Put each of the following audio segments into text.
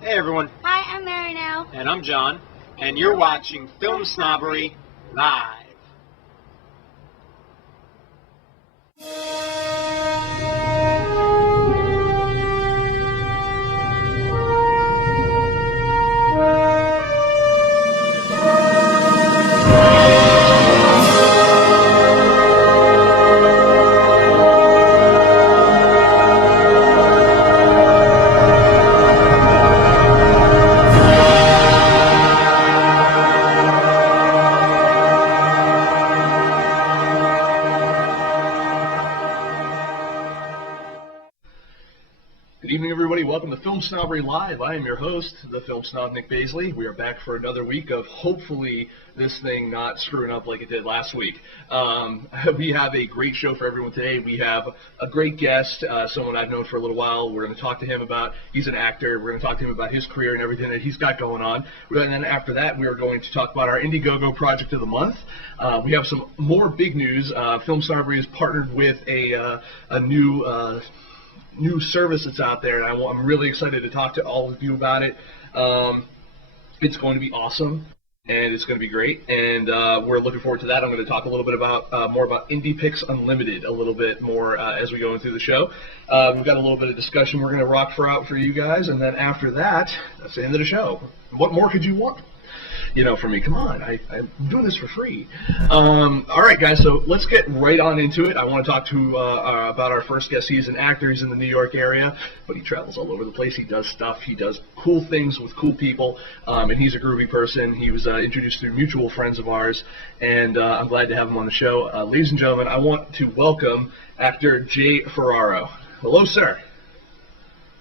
Hey everyone. Hi, I'm Mary now. And I'm John, and you're watching Film Snobbery Live. Good evening, everybody. Welcome to Film Snobbery Live. I am your host, the film snob Nic Baisley. We are back for another week of hopefully this thing not screwing up like it did last week. We have a great show for everyone today. We have a great guest, someone I've known for a little while. We're going to talk to him about, he's an actor. We're going to talk to him about his career and everything that he's got going on. And then after that, we are going to talk about our Indiegogo project of the month. We have some more big news. Film Snobbery is partnered with a new service that's out there, and I'm really excited to talk to all of you about it. It's going to be awesome, and it's going to be great, and we're looking forward to that. I'm going to talk a little bit about more about Indie Picks Unlimited a little bit more as we go through the show. We've got a little bit of discussion we're going to rock out for you guys, and then after that, that's the end of the show. What more could you want? You know, for me, come on, I'm doing this for free. All right, guys, so let's get right on into it. I want to talk to about our first guest. He's an actor. He's in the New York area, but he travels all over the place. He does stuff. He does cool things with cool people, and he's a groovy person. He was introduced through mutual friends of ours, and I'm glad to have him on the show. Ladies and gentlemen, I want to welcome actor Jay Ferraro. Hello, sir.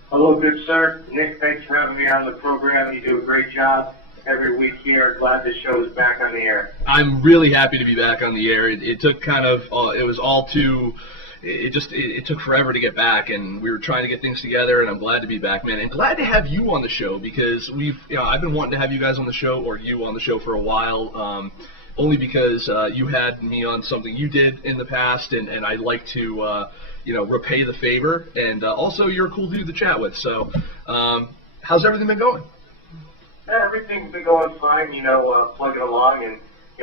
Hello, good sir. Nic, thanks for having me on the program. You do a great job every week here. Glad the show is back on the air. I'm really happy to be back on the air. It took kind of, it was all too, it took forever to get back, and we were trying to get things together, and I'm glad to be back, man. And glad to have you on the show, because I've been wanting to have you guys on the show, or you on the show for a while, only because you had me on something you did in the past, and I like to, repay the favor, and also you're a cool dude to chat with. So how's everything been going? Yeah, everything's been going fine, plugging along, and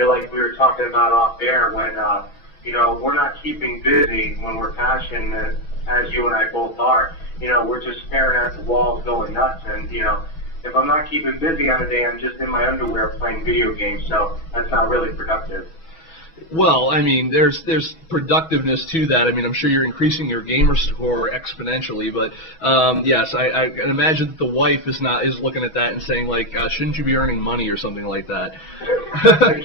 like we were talking about off air, when we're not keeping busy, when we're passionate, as you and I both are, we're just staring at the walls going nuts, and if I'm not keeping busy on a day, I'm just in my underwear playing video games, so that's not really productive. Well, I mean, there's productiveness to that. I mean, I'm sure you're increasing your gamer score exponentially, but yes, I can imagine that the wife is looking at that and saying, like, shouldn't you be earning money or something like that?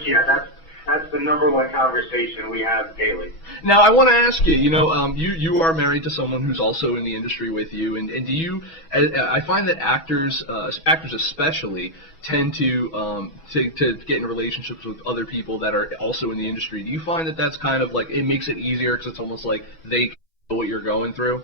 Yeah, that's the number one conversation we have daily. Now, I want to ask you, you are married to someone who's also in the industry with you, and do you, I find that actors especially, tend to get in relationships with other people that are also in the industry. Do you find that that's kind of like, it makes it easier because it's almost like they know what you're going through?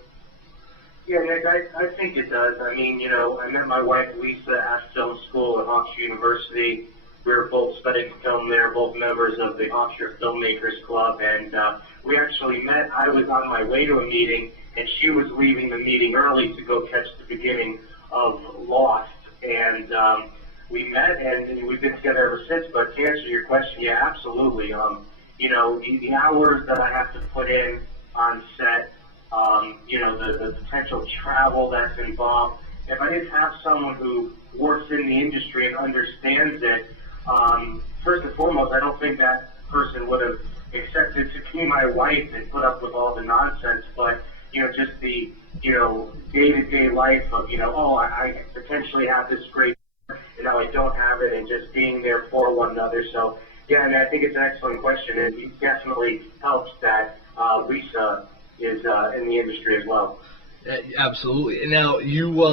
Yeah, Nic, I think it does. I mean, I met my wife Lisa at film school at Hofstra University. We were both studying film there, both members of the Hofstra Filmmakers Club, and we actually met. I was on my way to a meeting, and she was leaving the meeting early to go catch the beginning of Lost, and we met, and we've been together ever since. But to answer your question, yeah, absolutely. The hours that I have to put in on set, the potential travel that's involved. If I didn't have someone who works in the industry and understands it, first and foremost, I don't think that person would have accepted to be my wife and put up with all the nonsense. But just the day-to-day life of I potentially have this great, I don't have it, and just being there for one another. So yeah, I mean, I think it's an excellent question, and it definitely helps that Lisa is in the industry as well. Absolutely. And now you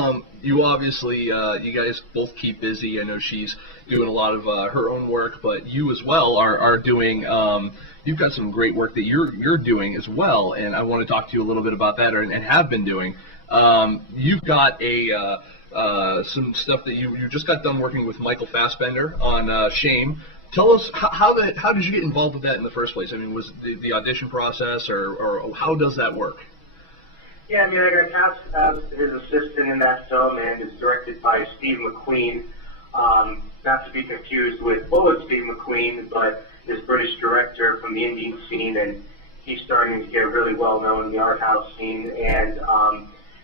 obviously you guys both keep busy. I know she's doing a lot of her own work, but you as well are doing. You've got some great work that you're doing as well, and I want to talk to you a little bit about that, and have been doing. You've got some stuff that you just got done working with Michael Fassbender on Shame. Tell us how did you get involved with that in the first place? I mean, was the audition process, or how does that work? Yeah, I mean, I got cast as his assistant in that film, and it's directed by Steve McQueen. Not to be confused with Steve McQueen, but this British director from the Indian scene, and he's starting to get really well known in the art house scene. And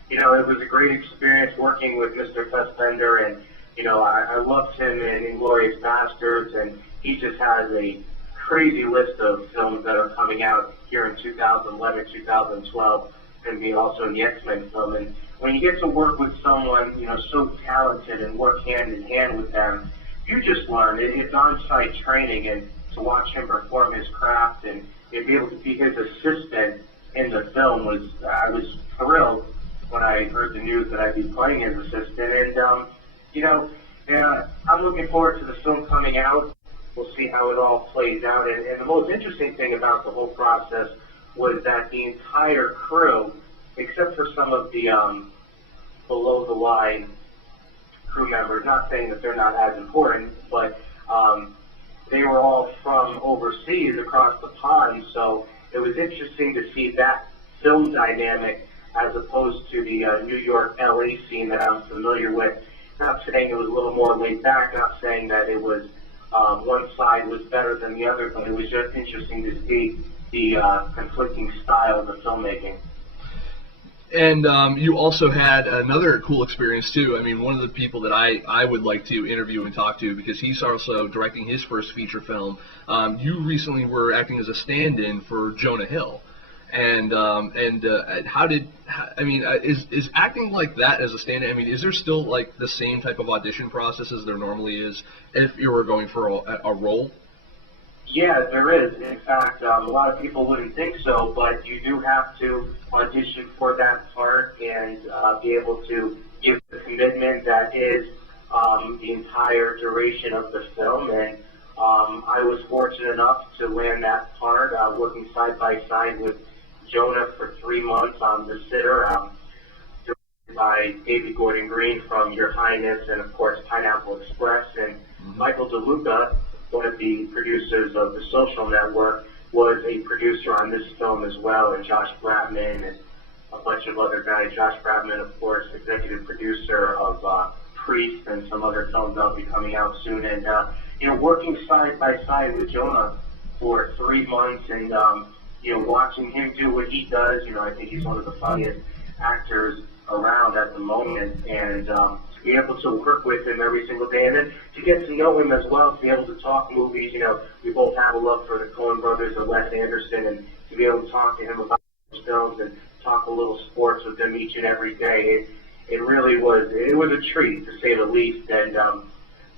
you know, it was a great experience working with Mr. Fassbender, and you know, I loved him in Inglourious Bastards, and he just has a crazy list of films that are coming out here in 2011, 2012, and be also in the X-Men film. And when you get to work with someone, you know, so talented and work hand in hand with them, you just learn. It's on-site training, and to watch him perform his craft and be able to be his assistant in the film I was thrilled when I heard the news that I'd be playing his assistant. And, you know, I'm looking forward to the film coming out. We'll see how it all plays out. And the most interesting thing about the whole process was that the entire crew, except for some of the below-the-line crew members, not saying that they're not as important, but they were all from overseas across the pond, so it was interesting to see that film dynamic as opposed to the New York, LA scene that I'm familiar with. Not saying it was a little more laid back, not saying that it was one side was better than the other, but it was just interesting to see the conflicting style of the filmmaking. And you also had another cool experience too. I mean, one of the people that I would like to interview and talk to, because he's also directing his first feature film. You recently were acting as a stand-in for Jonah Hill, and is acting like that as a stand-in? I mean, is there still like the same type of audition process as there normally is if you were going for a role? Yeah, there is. In fact, a lot of people wouldn't think so, but you do have to audition for that part and be able to give the commitment that is the entire duration of the film. And I was fortunate enough to land that part, working side by side with Jonah for 3 months on The Sitter, directed by David Gordon Green from Your Highness and, of course, Pineapple Express. And Michael DeLuca, one of the producers of The Social Network, was a producer on this film as well, and Josh Bratman and a bunch of other guys. Josh Bratman, of course, executive producer of Priest and some other films that'll be coming out soon. And, you know, working side by side with Jonah for 3 months and, you know, watching him do what he does, you know, I think he's one of the funniest actors around at the moment. And, to be able to work with him every single day, and then to get to know him as well, to be able to talk movies. You know, we both have a love for the Coen brothers and Wes Anderson, and to be able to talk to him about those films and talk a little sports with him each and every day, it really was, it was a treat, to say the least. And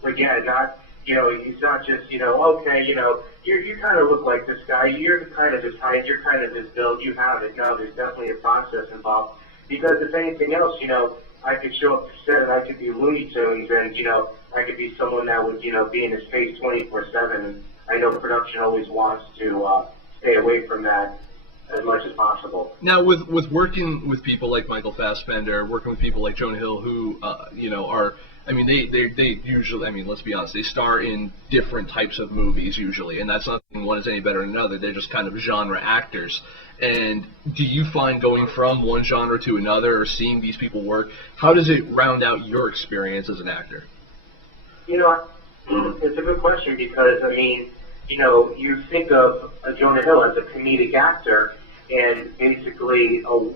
again, not, you know, he's not just, you know, okay, you know, you kind of look like this guy, you're kind of his height, you're kind of his build, you have it. No, there's definitely a process involved, because if anything else, you know, I could show up to set and I could be Looney Tunes, and, you know, I could be someone that would, you know, be in his face 24/7. And I know production always wants to stay away from that as much as possible. Now, with working with people like Michael Fassbender, working with people like Jonah Hill, who, you know, are, I mean, they usually, I mean, let's be honest, they star in different types of movies usually, and that's not one is any better than another. They're just kind of genre actors. And do you find going from one genre to another, or seeing these people work, how does it round out your experience as an actor? You know, it's a good question, because, I mean, you know, you think of Jonah Hill as a comedic actor, and basically a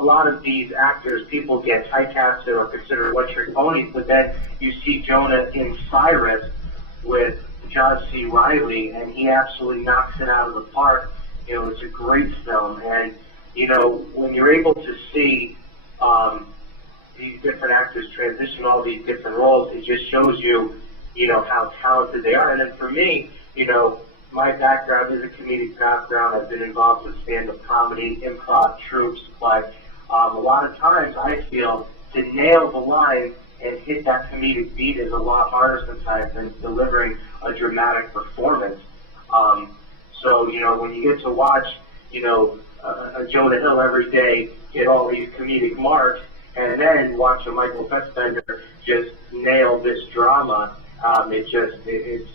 lot of these actors, people get typecasted or considered one-trick ponies, but then you see Jonah in Cyrus with John C. Reilly, and he absolutely knocks it out of the park. You know, it's a great film, and, you know, when you're able to see these different actors transition all these different roles, it just shows you, you know, how talented they are. And then for me, you know, my background is a comedic background. I've been involved with stand-up comedy, improv, troops, but a lot of times I feel to nail the line and hit that comedic beat is a lot harder sometimes than delivering a dramatic performance. So, you know, when you get to watch, you know, a Jonah Hill every day hit all these comedic marks, and then watch a Michael Fassbender just nail this drama, it's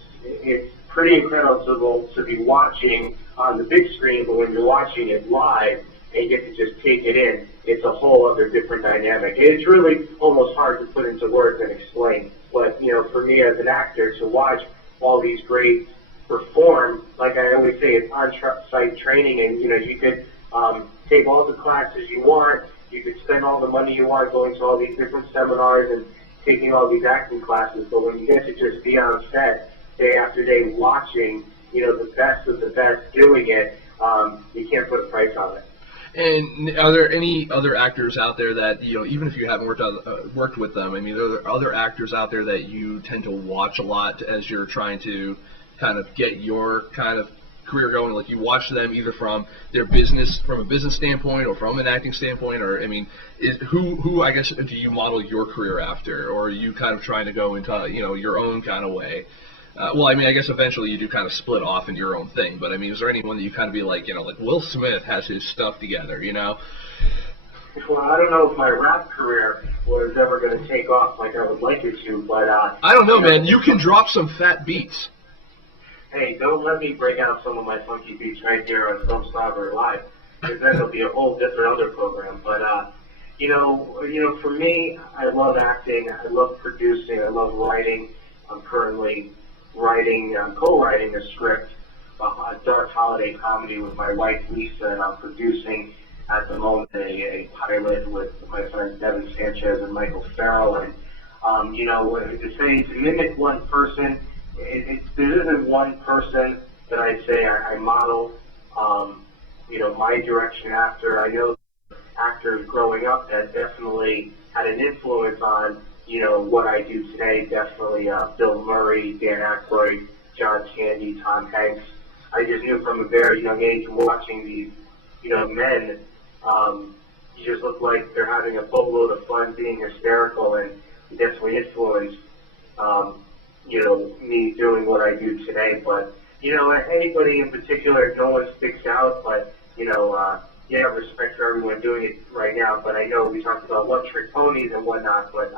pretty incredible to be watching on the big screen, but when you're watching it live, and you get to just take it in, it's a whole other different dynamic. And it's really almost hard to put into words and explain. But, you know, for me as an actor, to watch all these greats perform, like I always say, it's on-site training, and, you know, you could take all the classes you want, you could spend all the money you want going to all these different seminars and taking all these acting classes, but when you get to just be on set day after day watching, you know, the best of the best doing it, you can't put a price on it. And are there any other actors out there that, you know, even if you haven't worked with them, I mean, are there other actors out there that you tend to watch a lot as you're trying to kind of get your kind of career going? Like, you watch them either from their business, from a business standpoint, or from an acting standpoint, or, I mean, who I guess do you model your career after, or are you kind of trying to go into, you know, your own kind of way? Well, I mean, I guess eventually you do kind of split off into your own thing, but I mean, is there anyone that you kind of be like, you know, like Will Smith has his stuff together, you know? Well, I don't know if my rap career was ever going to take off like I would like it to, but I don't know, man. You can drop some fat beats. Hey, don't let me break out some of my funky beats right here on FilmSnobbery Live, because then it'll be a whole different other program. But you know, for me, I love acting. I love producing. I love writing. I'm currently co-writing a script, a dark holiday comedy with my wife Lisa, and I'm producing at the moment a pilot with my friends Devin Sanchez and Michael Fassbender. And you know, to mimic one person, there isn't one person that I'd say I model, you know, my direction after. I know actors growing up that definitely had an influence on, you know, what I do today. Definitely Bill Murray, Dan Aykroyd, John Candy, Tom Hanks. I just knew from a very young age, watching these, you know, men, you just look like they're having a boatload of fun, being hysterical, and definitely influenced, you know, me doing what I do today. But, you know, anybody in particular, no one sticks out, but, you know, yeah, respect for everyone doing it right now. But I know we talked about one-trick ponies and whatnot, but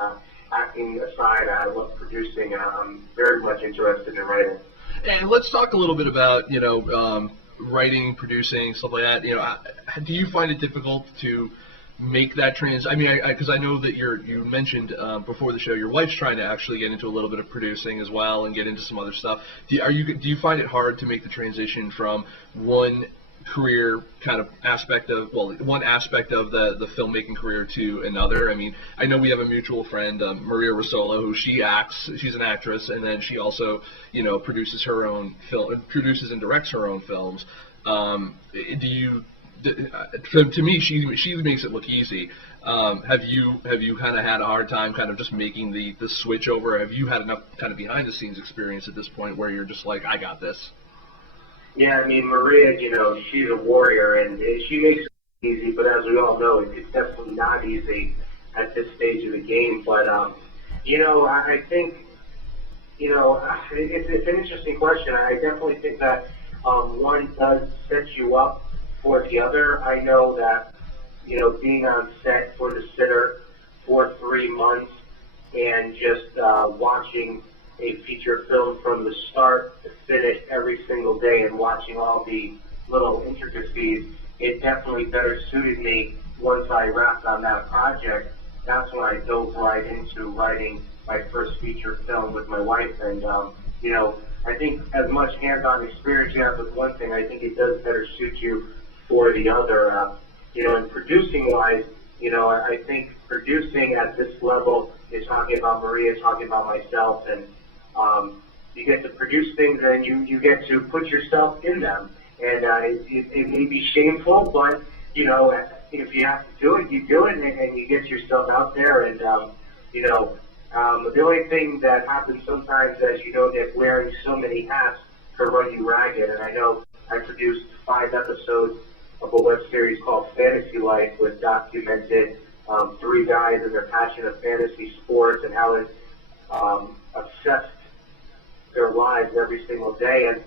acting aside, I love producing, and I'm very much interested in writing. And let's talk a little bit about, you know, writing, producing, stuff like that. You know, do you find it difficult to make that I mean, because I know that you mentioned before the show your wife's trying to actually get into a little bit of producing as well and get into some other stuff. Do you find it hard to make the transition from one career kind of aspect of, well, one aspect of the filmmaking career to another? I mean, I know we have a mutual friend, Maria Rosolo, who she's an actress, and then she also, you know, produces and directs her own films. To me, she makes it look easy. Have you kind of had a hard time kind of just making the switch over? Have you had enough kind of behind the scenes experience at this point where you're just like, I got this? Yeah, I mean, Maria, you know, she's a warrior, and she makes it easy, but as we all know, it's definitely not easy at this stage of the game. But, you know, I think, you know, it's an interesting question. I definitely think that one does set you up for the other. I know that, you know, being on set for the sitter for 3 months and just watching a feature film from the start to finish every single day and watching all the little intricacies, it definitely better suited me once I wrapped on that project. That's when I dove right into writing my first feature film with my wife. And, you know, I think as much hands-on experience you have with one thing, I think it does better suit you for the other. You know, and producing-wise, you know, I think producing at this level is talking about Maria, talking about myself, and you get to produce things and you get to put yourself in them. And it may be shameful, but, you know, if you have to do it, you do it, and you get yourself out there. And, you know, the only thing that happens sometimes, as you know, Nick, wearing so many hats can run you ragged. And I know I produced 5 episodes of a web series called Fantasy Life, which documented 3 guys and their passion of fantasy sports and how it obsessed their lives every single day. And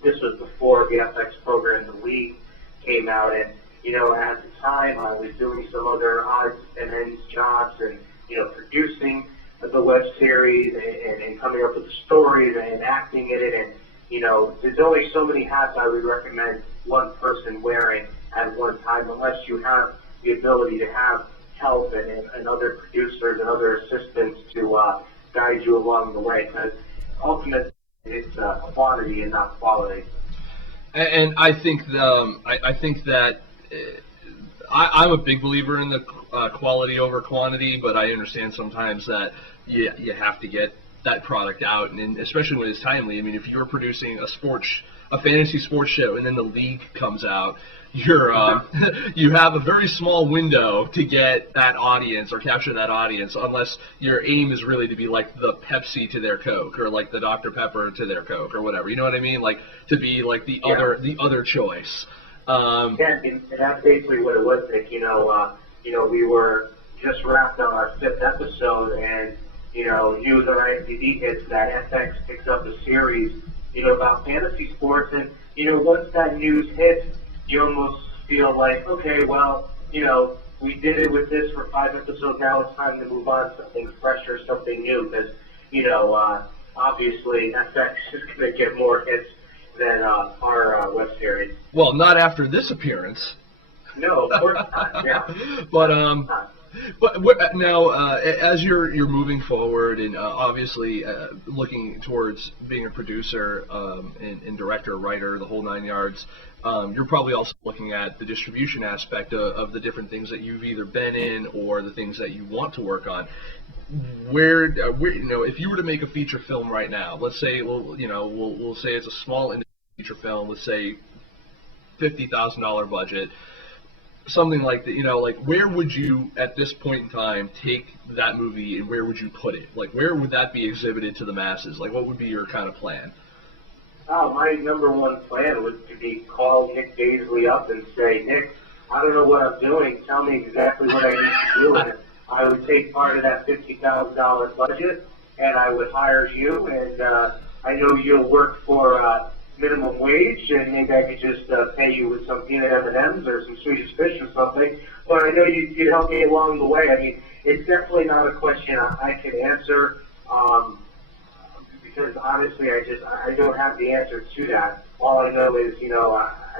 this was before the FX program, The League, came out. And, you know, at the time, I was doing some other odds and ends jobs and, you know, producing the web series and coming up with the stories and acting in it. And, you know, there's only so many hats I would recommend one person wearing. at one time unless you have the ability to have help and other producers and other assistants to guide you along the way. Because ultimately, it's quantity and not quality. And I think I think that I'm a big believer in the quality over quantity, but I understand sometimes that you have to get that product out, and especially when it's timely. I mean, if you're producing a fantasy sports show, and then the league comes out, you have a very small window to get that audience or capture that audience, unless your aim is really to be like the Pepsi to their Coke, or like the Dr. Pepper to their Coke, or whatever. You know what I mean? Like to be like the other choice. And that's basically what it was, Nick. We were just wrapped on our 5th episode, and news on IMDb hits that FX picks up a series, about fantasy sports, and once that news hits, you almost feel like, okay, well, we did it with this for 5 episodes. Now it's time to move on to something fresher, something new, because obviously FX is going to get more hits than our web series. Well, not after this appearance. No, of course not. Yeah. But now, as you're moving forward and obviously looking towards being a producer and director, writer, the whole 9 yards, you're probably also looking at the distribution aspect of the different things that you've either been in or the things that you want to work on. Where if you were to make a feature film right now, let's say we'll say it's a small indie feature film, let's say $50,000 budget. Something like that, like where would you at this point in time take that movie, and where would you put it? Like where would that be exhibited to the masses? Like what would be your kind of plan? Oh, my number one plan would be call Nick Baisley up and say, Nick, I don't know what I'm doing. Tell me exactly what I need to do. And I would take part of that $50,000 budget, and I would hire you. And I know you'll work for minimum wage, and maybe I could just pay you with some peanut M&Ms or some Swedish fish or something. But I know you'd help me along the way. I mean, it's definitely not a question I can answer because honestly, I don't have the answer to that. All I know is, I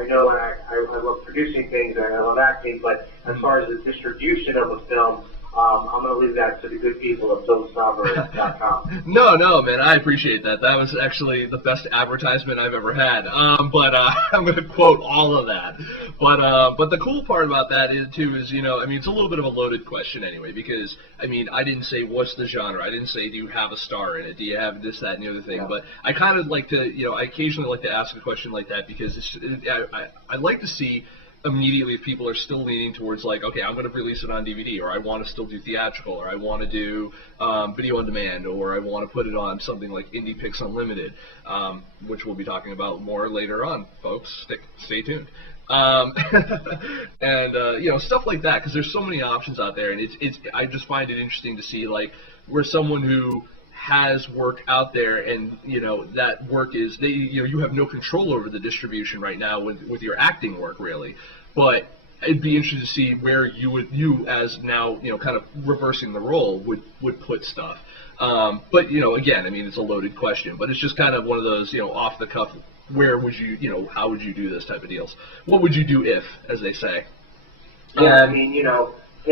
know I love producing things and I love acting, but as far as the distribution of a film, I'm going to leave that to the good people of FilmSnobbery.com. No, man, I appreciate that. That was actually the best advertisement I've ever had. But I'm going to quote all of that. But the cool part about that is it's a little bit of a loaded question anyway, because, I didn't say what's the genre. I didn't say do you have a star in it? Do you have this, that, and the other thing? Yeah. But I kind of like to, I occasionally like to ask a question like that because I like to see immediately if people are still leaning towards like, okay, I'm going to release it on DVD, or I want to still do theatrical, or I want to do video on demand, or I want to put it on something like IndiePix Unlimited, which we'll be talking about more later on, folks. Stay tuned. And stuff like that, because there's so many options out there, and I just find it interesting to see like where someone who has work out there, and that work is you have no control over the distribution right now with your acting work really, but it'd be interesting to see where you as now kind of reversing the role would put stuff. But again, it's a loaded question, but it's just kind of one of those off the cuff. Where would you how would you do this type of deals? What would you do if, as they say? Yeah, hit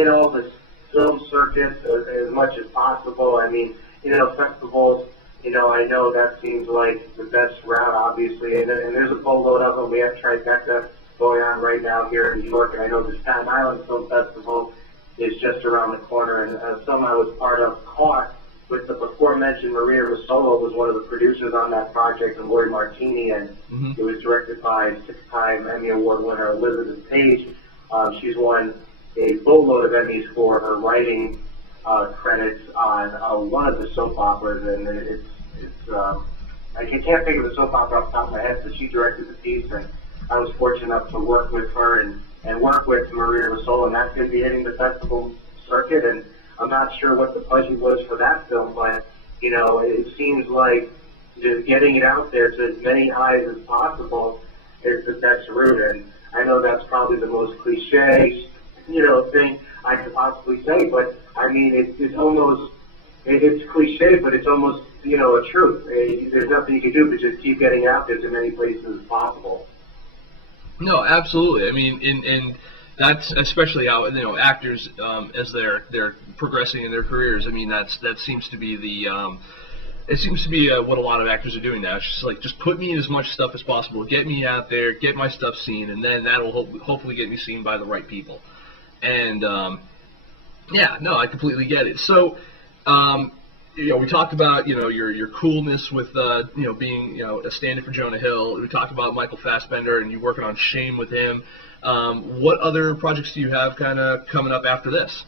all the film circuits as much as possible. Festivals, I know that seems like the best route, obviously, and there's a boatload of them. We have Tribeca going on right now here in New York, and I know the Staten Island Film Festival is just around the corner, and a film I was part of, Caught, with the before-mentioned Maria Rosolo was one of the producers on that project, and Lori Martini, and it was directed by 6-time Emmy Award winner Elizabeth Page. She's won a boatload of Emmys for her writing credits on one of the soap operas, and I can't think of the soap opera off the top of my head, but she directed the piece, and I was fortunate enough to work with her and work with Maria Rosolo, and that's going to be hitting the festival circuit, and I'm not sure what the budget was for that film, but it seems like just getting it out there to as many eyes as possible is the best route, and I know that's probably the most cliche thing I could possibly say, but it's almost, it's cliche, but it's almost, a truth. There's nothing you can do but just keep getting out there to as many places as possible. No, absolutely. I mean, and that's especially how actors as they're progressing in their careers. I mean, that seems to be the it seems to be what a lot of actors are doing now. It's just like, just put me in as much stuff as possible, get me out there, get my stuff seen, and then that'll hopefully get me seen by the right people. And yeah, no, I completely get it. So, we talked about your coolness with being a stand-in for Jonah Hill. We talked about Michael Fassbender and you working on Shame with him. What other projects do you have kind of coming up after this?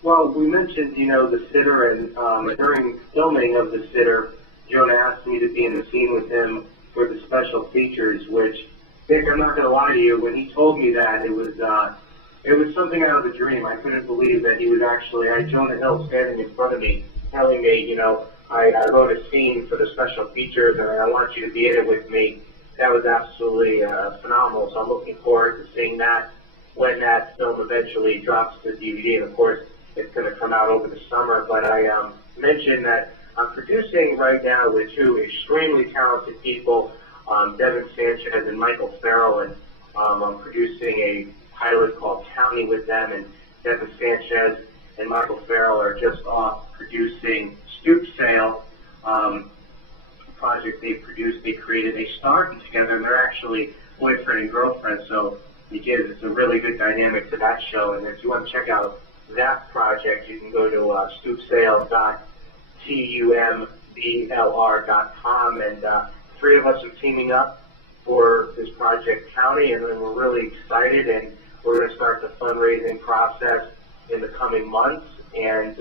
Well, we mentioned, The Sitter, and during filming of The Sitter, Jonah asked me to be in the scene with him for the special features, which, Nick, I'm not going to lie to you, when he told me that, it was something out of a dream. I couldn't believe that he was actually, I had Jonah Hill standing in front of me, telling me, I wrote a scene for the special features, and I want you to be in it with me. That was absolutely phenomenal, so I'm looking forward to seeing that when that film eventually drops to DVD, and of course, it's going to come out over the summer. But I mentioned that I'm producing right now with two extremely talented people, Devin Sanchez and Michael Fassbender, and I'm producing a pilot called County with them, and Devin Sanchez and Michael Fassbender are just off producing Stoop Sale, a project they produced. They created, they started together, and they're actually boyfriend and girlfriend, so it's a really good dynamic to that show. And if you want to check out that project, you can go to stoopsale.tumblr.com, and three of us are teaming up for this project County, and then we're really excited, and we're going to start the fundraising process in the coming months, and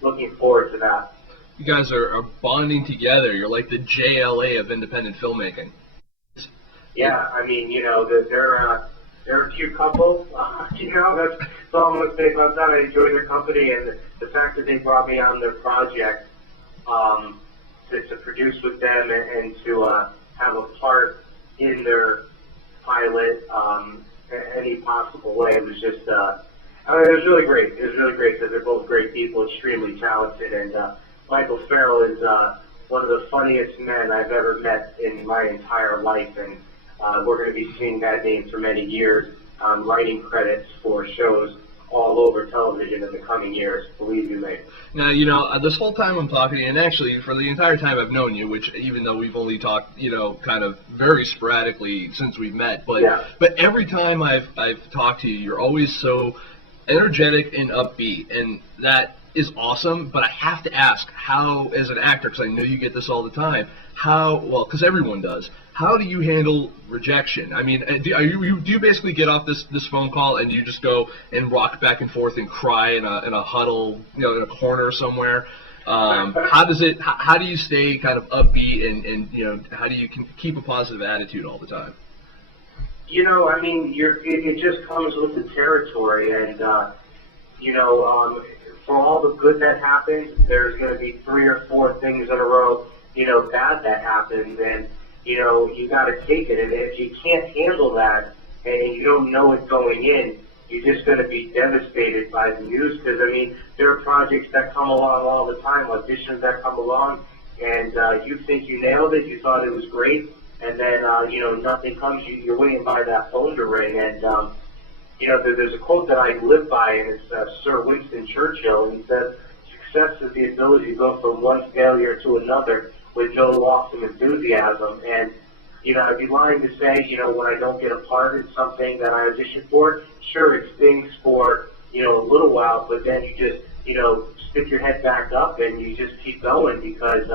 looking forward to that. You guys are bonding together. You're like the JLA of independent filmmaking. Yeah, I mean, they're a cute couple. That's all I'm going to say about that. I enjoy their company, and the fact that they brought me on their project to produce with them and to have a part in their pilot any possible way. It was just, it was really great. It was really great because they're both great people, extremely talented, and Michael Fassbender is one of the funniest men I've ever met in my entire life, and we're going to be seeing that name for many years on writing credits for shows all over television in the coming years, believe you me. Now, this whole time I'm talking to you, and actually for the entire time I've known you, which even though we've only talked, kind of very sporadically since we've met, but yeah. But every time I've talked to you, you're always so energetic and upbeat, and that is awesome. But I have to ask, how, as an actor, because I know you get this all the time, because everyone does, how do you handle rejection? I mean, do you basically get off this phone call and you just go and rock back and forth and cry in a huddle, in a corner somewhere? How do you stay kind of upbeat and how do you keep a positive attitude all the time? I mean, it just comes with the territory, and for all the good that happens, there's going to be 3 or 4 things in a row, bad that happens, and you got to take it. And if you can't handle that and you don't know it going in, you're just going to be devastated by the news. Because I mean, there are projects that come along all the time, auditions that come along, and you think you nailed it, you thought it was great, and then nothing comes. You're waiting by that phone to ring, and there's a quote that I live by, and it's Sir Winston Churchill, and he says, "Success is the ability to go from one failure to another with no loss of enthusiasm." And I'd be lying to say, when I don't get a part in something that I auditioned for, sure, it stings for a little while, but then you just stick your head back up and you just keep going, because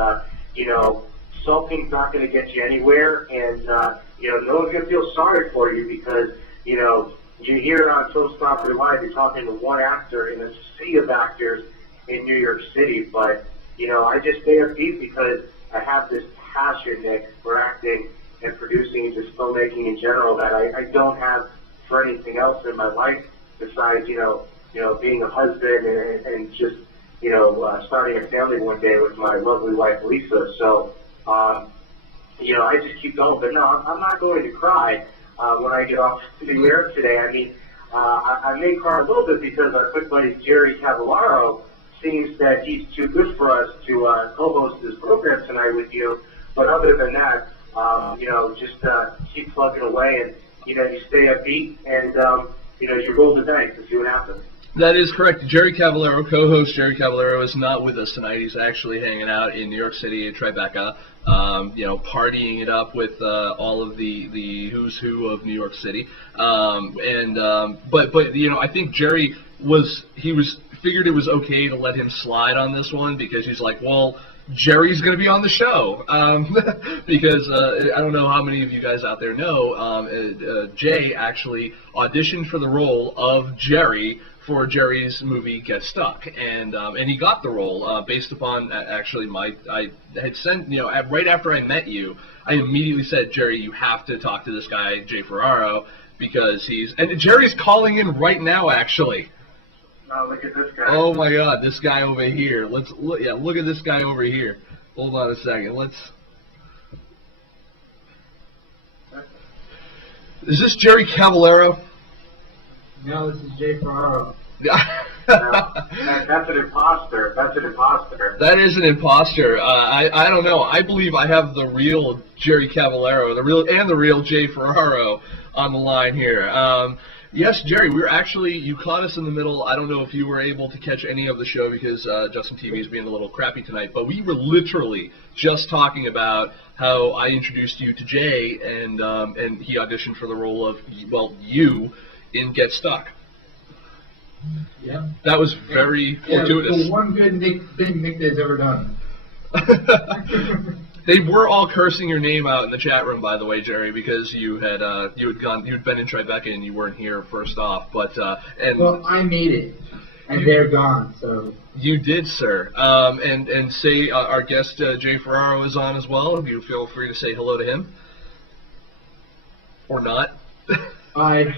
sulking's not going to get you anywhere, and no one's going to feel sorry for you, because you hear on FilmSnobbery Live, you're talking to one actor in a sea of actors in New York City, but I just stay upbeat because I have this passion, Nick, for acting and producing and just filmmaking in general that I don't have for anything else in my life besides being a husband and just starting a family one day with my lovely wife Lisa. So I just keep going, but no, I'm not going to cry when I get off the air today. I mean, I may cry a little bit because our quick buddy Jerry Cavallaro seems that he's too good for us to co-host this program tonight with you. But other than that, just keep plugging away. And you stay upbeat and, you roll the dice and see what happens. That is correct. Jerry Cavallaro, co-host Jerry Cavallaro, is not with us tonight. He's actually hanging out in New York City at Tribeca, partying it up with all of the who's who of New York City. But I think Jerry figured it was okay to let him slide on this one because he's like, well, Jerry's going to be on the show because I don't know how many of you guys out there know, Jay actually auditioned for the role of Jerry for Jerry's movie Get Stuck, and he got the role based upon actually I had sent right after I met you, I immediately said, Jerry, you have to talk to this guy Jay Ferraro because Jerry's calling in right now actually. Oh, look at this guy. Oh my God, this guy over here. Let's look. Yeah, look at this guy over here. Hold on a second. Is this Jerry Cavallaro? No, this is Jay Ferraro. That's an imposter. That's an imposter. That is an imposter. I don't know. I believe I have the real Jerry Cavallaro, the real Jay Ferraro on the line here. Yes, Jerry, you caught us in the middle. I don't know if you were able to catch any of the show because Justin TV is being a little crappy tonight, but we were literally just talking about how I introduced you to Jay and he auditioned for the role of, you in Get Stuck. Yeah. That was very fortuitous. The one good thing Nick has ever done. They were all cursing your name out in the chat room, by the way, Jerry, because you'd been in Tribeca and you weren't here first off. Well, I made it, and they're gone. So you did, sir. And say our guest Jay Ferraro is on as well. You feel free to say hello to him, or not. I'm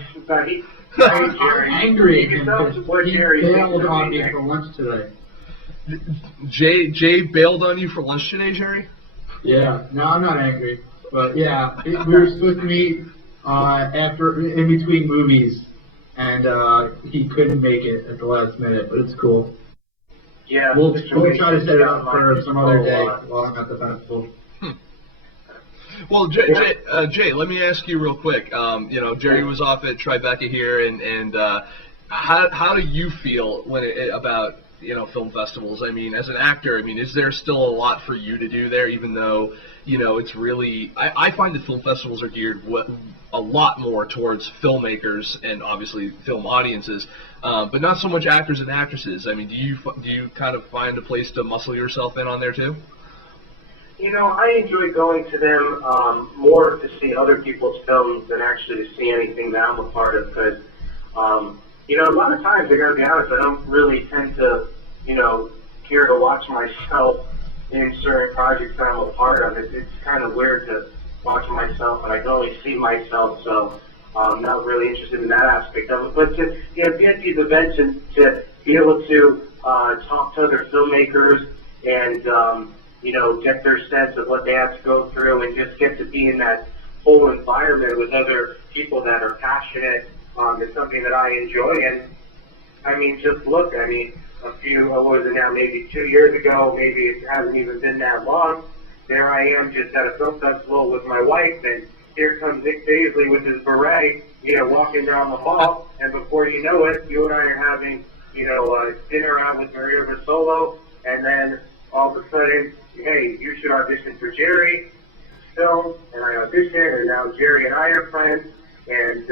angry because he bailed on me for lunch today. Jay bailed on you for lunch today, Jerry? Yeah. No, I'm not angry. But yeah, we were supposed to meet in between movies, and he couldn't make it at the last minute, but it's cool. Yeah. We'll try to set it up for some other day while I'm at the festival. Well, Jay, let me ask you real quick. Jerry was off at Tribeca here, and how do you feel about film festivals? I mean, as an actor, is there still a lot for you to do there, even though, it's really, I find that film festivals are geared a lot more towards filmmakers and obviously film audiences, but not so much actors and actresses. Do you kind of find a place to muscle yourself in on there too? I enjoy going to them more to see other people's films than actually to see anything that I'm a part of, because a lot of times, I gotta be honest, I don't really tend to, care to watch myself in certain projects that I'm a part of. It's kind of weird to watch myself, and I can only see myself, so I'm not really interested in that aspect of it. But to be at these events and to be able to talk to other filmmakers and, get their sense of what they have to go through and just get to be in that whole environment with other people that are passionate is something that I enjoy. And just look, what was it now, maybe 2 years ago, maybe it hasn't even been that long, there I am just at a film festival with my wife, and here comes Nic Baisley with his beret, walking down the hall, and before you know it, you and I are having, dinner out with Maria Versolo, and then all of a sudden, hey, you should audition for Jerry, film, and I auditioned, and now Jerry and I are friends, and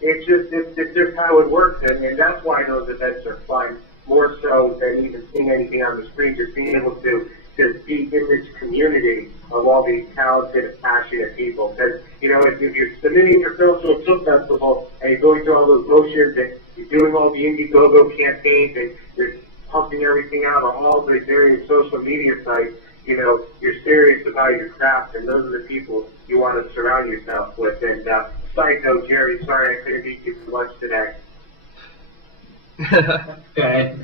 it's just how it works, and that's why those events are fun, more so than even seeing anything on the screen, just being able to just be in this community of all these talented and passionate people. Because, if you're submitting your film to a film festival and you're going through all those motions and you're doing all the Indiegogo campaigns and you're pumping everything out on all the various social media sites, you're serious about your craft, and those are the people you want to surround yourself with. And side note, Jerry, sorry I couldn't meet you for lunch today. Okay.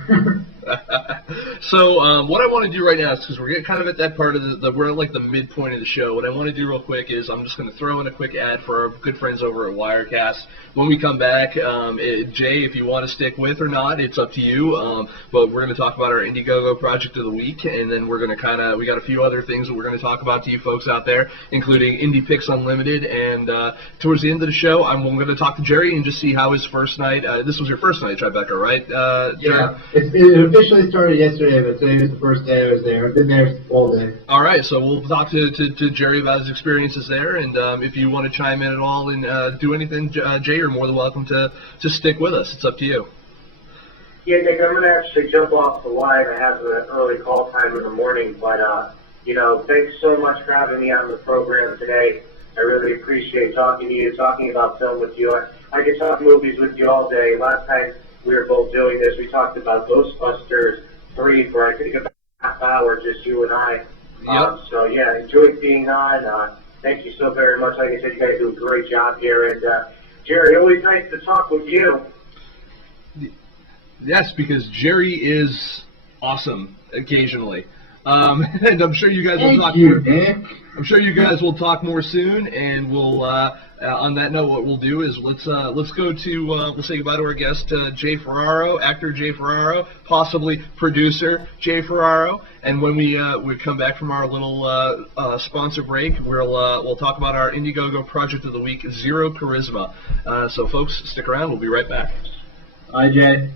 So what I want to do right now is, because we're getting kind of at that part of we're at like the midpoint of the show, what I want to do real quick is I'm just going to throw in a quick ad for our good friends over at Wirecast. When we come back, Jay, if you want to stick with or not, it's up to you, but we're going to talk about our Indiegogo project of the week, and then we're going to we got a few other things that we're going to talk about to you folks out there, including Indie Picks Unlimited, and towards the end of the show, I'm going to talk to Jerry and just see how his first night, this was your first night, Tribeca, right? Yeah, it officially started yesterday, but today was the first day I was there. I've been there all day. All right, so we'll talk to Jerry about his experiences there, and if you want to chime in at all and do anything, Jay, you're more than welcome to stick with us. It's up to you. Yeah, Nick, I'm going to actually jump off the line. I have an early call time in the morning, but, thanks so much for having me on the program today. I really appreciate talking to you, talking about film with you. I could talk movies with you all day. Last time we were both doing this, we talked about Ghostbusters 3 for, I think, about a half hour, just you and I. Yep. So, yeah, enjoyed being on. Thank you so very much. Like I said, you guys do a great job here. And, Jerry, always nice to talk with you. Yes, because Jerry is awesome occasionally. And I'm sure you guys will talk more. Nick. I'm sure you guys will talk more soon, and we'll on that note, what we'll do is let's go to we'll say goodbye to our guest Jay Ferraro, actor Jay Ferraro, possibly producer Jay Ferraro, and when we come back from our little sponsor break, we'll talk about our Indiegogo project of the week, Zero Charisma. So folks, stick around. We'll be right back. Bye, Jay.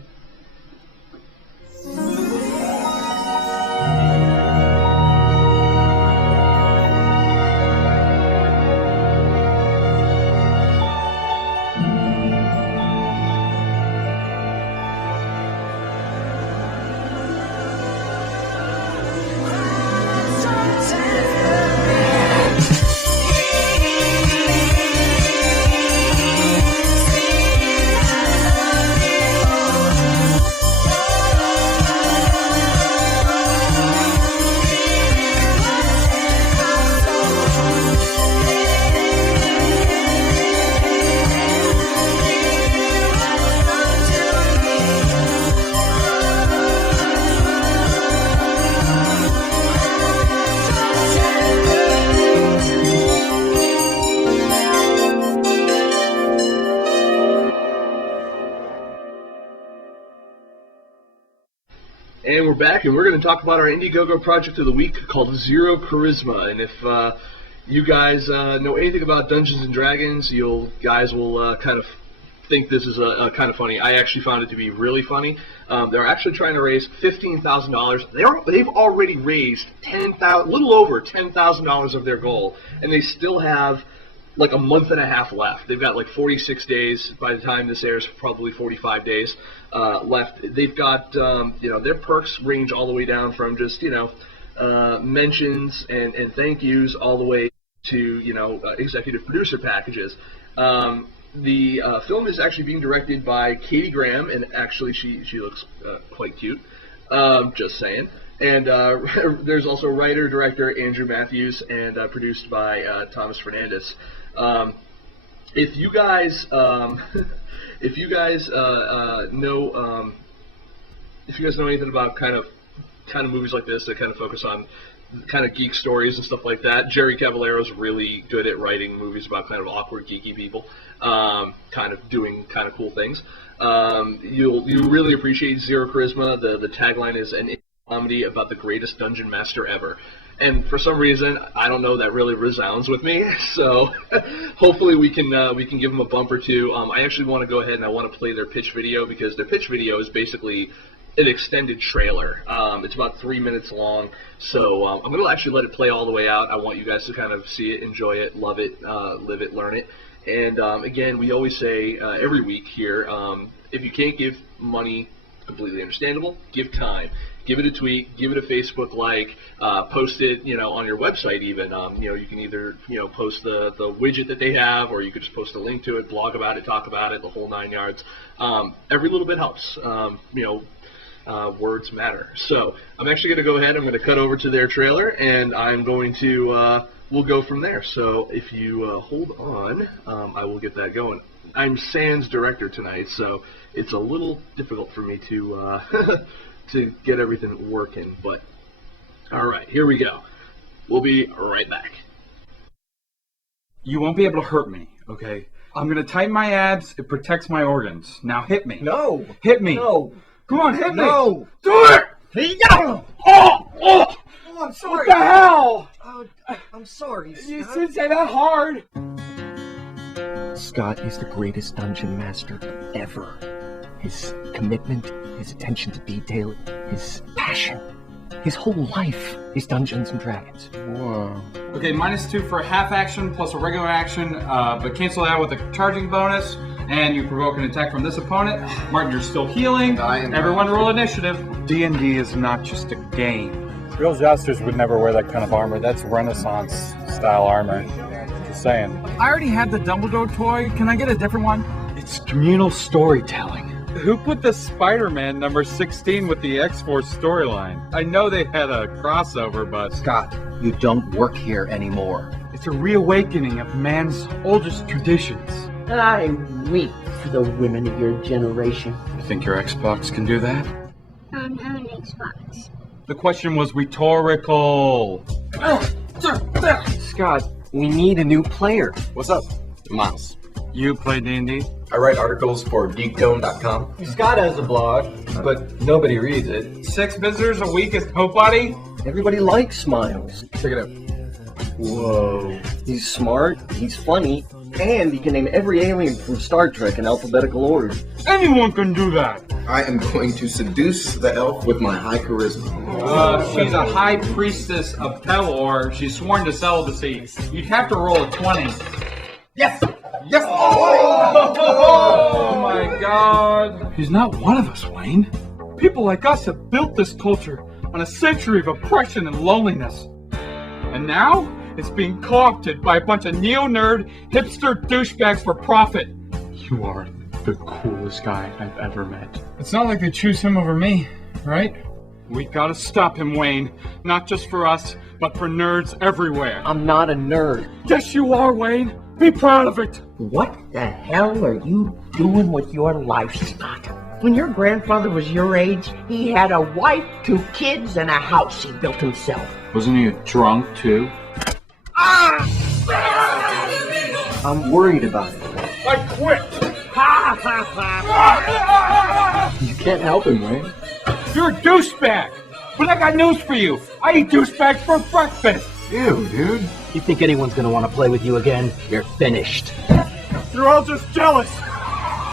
And we're back, and we're going to talk about our Indiegogo project of the week called Zero Charisma. And if you guys know anything about Dungeons and Dragons, you guys will kind of think this is kind of funny. I actually found it to be really funny. They're actually trying to raise $15,000. They've already raised little over $10,000 of their goal, and they still have like a month and a half left. They've got like 46 days by the time this airs, probably 45 days left. They've got, their perks range all the way down from just, mentions and thank yous all the way to, executive producer packages. The film is actually being directed by Katie Graham, and actually she looks quite cute, just saying. And there's also writer-director Andrew Matthews, and produced by Thomas Fernandez. If you guys know anything about kind of movies like this that kind of focus on kind of geek stories and stuff like that, Jerry Cavallaro is really good at writing movies about kind of awkward, geeky people, kind of doing kind of cool things. You'll really appreciate Zero Charisma. The tagline is an comedy about the greatest dungeon master ever. And for some reason, I don't know, that really resounds with me. So hopefully we can give them a bump or two. I actually want to go ahead and I want to play their pitch video, because their pitch video is basically an extended trailer. It's about 3 minutes long. So I'm going to actually let it play all the way out. I want you guys to kind of see it, enjoy it, love it, live it, learn it. And again, we always say every week here, if you can't give money, completely understandable, give time. Give it a tweet, give it a Facebook like, post it, on your website even. You can either, post the widget that they have, or you could just post a link to it, blog about it, talk about it, the whole 9 yards. Every little bit helps. Words matter. So I'm actually going to go ahead, I'm going to cut over to their trailer, and I'm going to, we'll go from there. So if you hold on, I will get that going. I'm Sans director tonight, so it's a little difficult for me to to get everything working. But all right, here we go. We'll be right back. You won't be able to hurt me, okay? I'm gonna tighten my abs. It protects my organs. Now hit me. No. Hit me. No. Come on, hit me. No. Do it. Yeah. Oh. Oh, I'm sorry. What the hell? I'm sorry, You Scott. didn't say that hard. Scott is the greatest dungeon master ever. His commitment, his attention to detail, his passion, his whole life is Dungeons and Dragons. Whoa. Okay, -2 for a half action plus a regular action, but cancel that with a charging bonus, and you provoke an attack from this opponent. Martin, you're still healing. Everyone roll initiative. D&D is not just a game. Real jousters would never wear that kind of armor. That's Renaissance style armor. Just saying. I already had the Dumbledore toy. Can I get a different one? It's communal storytelling. Who put the Spider-Man number 16 with the X-Force storyline? I know they had a crossover, but... Scott, you don't work here anymore. It's a reawakening of man's oldest traditions. I weep for the women of your generation. You think your Xbox can do that? I don't have an Xbox. The question was rhetorical. Scott, we need a new player. What's up? Miles. You play D&D? I write articles for geekdome.com. Scott has a blog, but nobody reads it. 6 visitors a week is nobody? Everybody likes Miles. Check it out. Whoa. He's smart, he's funny, and he can name every alien from Star Trek in alphabetical order. Anyone can do that. I am going to seduce the elf with my high charisma. She's a high priestess of Pelor. She's sworn to celibacy. You'd have to roll a 20. Yes! Yes! Oh my God. He's not one of us, Wayne. People like us have built this culture on a century of oppression and loneliness. And now, it's being co-opted by a bunch of neo-nerd, hipster douchebags for profit. You are the coolest guy I've ever met. It's not like they choose him over me, right? We gotta stop him, Wayne. Not just for us, but for nerds everywhere. I'm not a nerd. Yes, you are, Wayne. Be proud of it. What the hell are you doing with your life, Scott? When your grandfather was your age, he had a wife, 2 kids, and a house he built himself. Wasn't he a drunk, too? I'm worried about it. I quit. You can't help him, Wayne. You're a douchebag. But I got news for you. I eat douchebags for breakfast. Ew, dude. You think anyone's gonna want to play with you again? You're finished. You're all just jealous.